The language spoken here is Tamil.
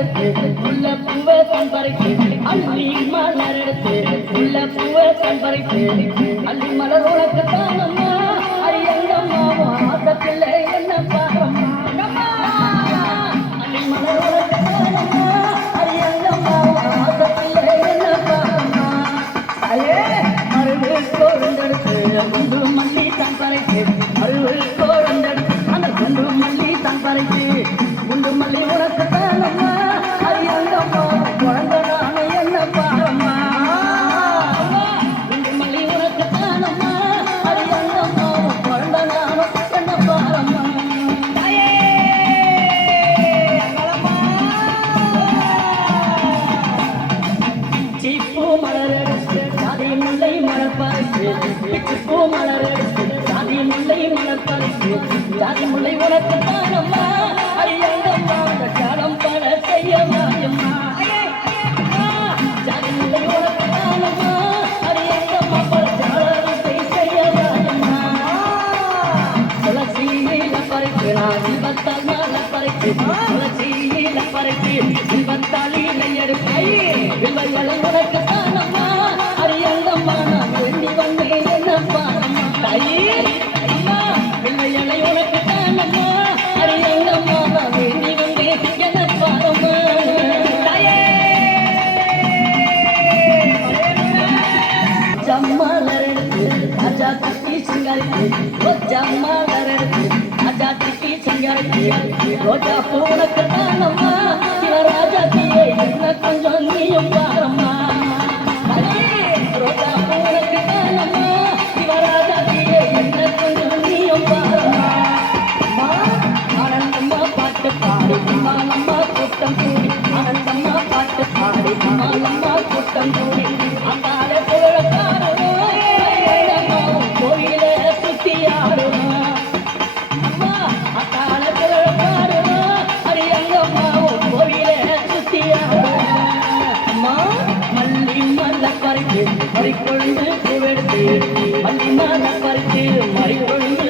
எடுத்து உள்ள பூவை தன் பறித்து அள்ளி மலர் எடுத்து உள்ள பூவை தன் பறித்து அள்ளி மலர் உனக்கு தானம்மா அரியங்கம்மாவா ஆசத்தில்லை என்ன பாரம்மா அள்ளி மலர் உனக்கு தானம்மா அரியங்கம்மாவா ஆசத்தில்லை என்ன பாரம்மா அயே மருவு கோருந்தெடுத்து குண்டு மல்லி தன் பறித்து மருவு கோருந்தெடுத்து அந்த குண்டு மல்லி தன் பறித்து குண்டு மல்லி உனக்கு தானம்மா அரியங்கம்மா குழந்தை நானு என்ன பாரம்மா குண்டு மல்லி உனக்கு தானம்மா அரியங்கம்மா குழந்தை நானு என்ன பாரம்மா சீப்பு மலர் எடுத்து சாதி முல்லை மலர் பறித்து பிச்சுப்பூ மலர் எடுத்து சாதி முல்லை மலர் பறித்து சாதி முல்லை உனக்கு தானம்மா அரியங்கம்மா காலம் பல செய்ய மாயம்மா சாதி முல்லை உனக்கு தானம்மா அரியங்கம்மா பல காலத்தை செய்ய மாயம்மா துளசியில பறித்து நான் இன்பத்தால் மாலை பறித்து துளசியில பறித்து இன்பத்தால் இலை எடுப்பை வில்லையலை உனக்கு தானம்மா அரியங்கம்மா நான் வேண்டி வந்தேன் என்ன பாரம்மா தாயே அம்மா வில்லையலை உனக்கு தானம்மா அரியங்கம்மா நான் வேண்டி வந்தேன் என்ன பாரம்மா தாயே ஜம்மலர் எடுத்து ராஜா கட்டி சிங்காரித்து ஜம்மலர் எடுத்து ராஜா கட்டி சிங்காரித்து ரோஜா பூ உனக்கு தானம்மா சிவராஜா தீயே என்ன கொஞ்சம் நீயும் பாரம்மா ரோஜா பூ உனக்கு தானம்மா சிவராஜா தீயே என்ன கொஞ்சம் நீயும் பாரம்மா அம்மா ஆனந்தம்மா பாட்டு பாடி அம்மா கூட்டம் கூடி ஆனந்தம்மா பாட்டு பாடி அம்மா கூட்டம் கூடி அந்தால புகழக்காரோ கோயில சுத்தி ஆடுமா அம்மா அத்தால புகழக்காரோ அரியங்கம்மா கோயில சுத்தி ஆடுமா அம்மா மல்லி மல்ல பறித்து மறிக்கொழுந்து பூவெடுத்து மல்லி மல்ல பறித்து மறிக்கொழுந்து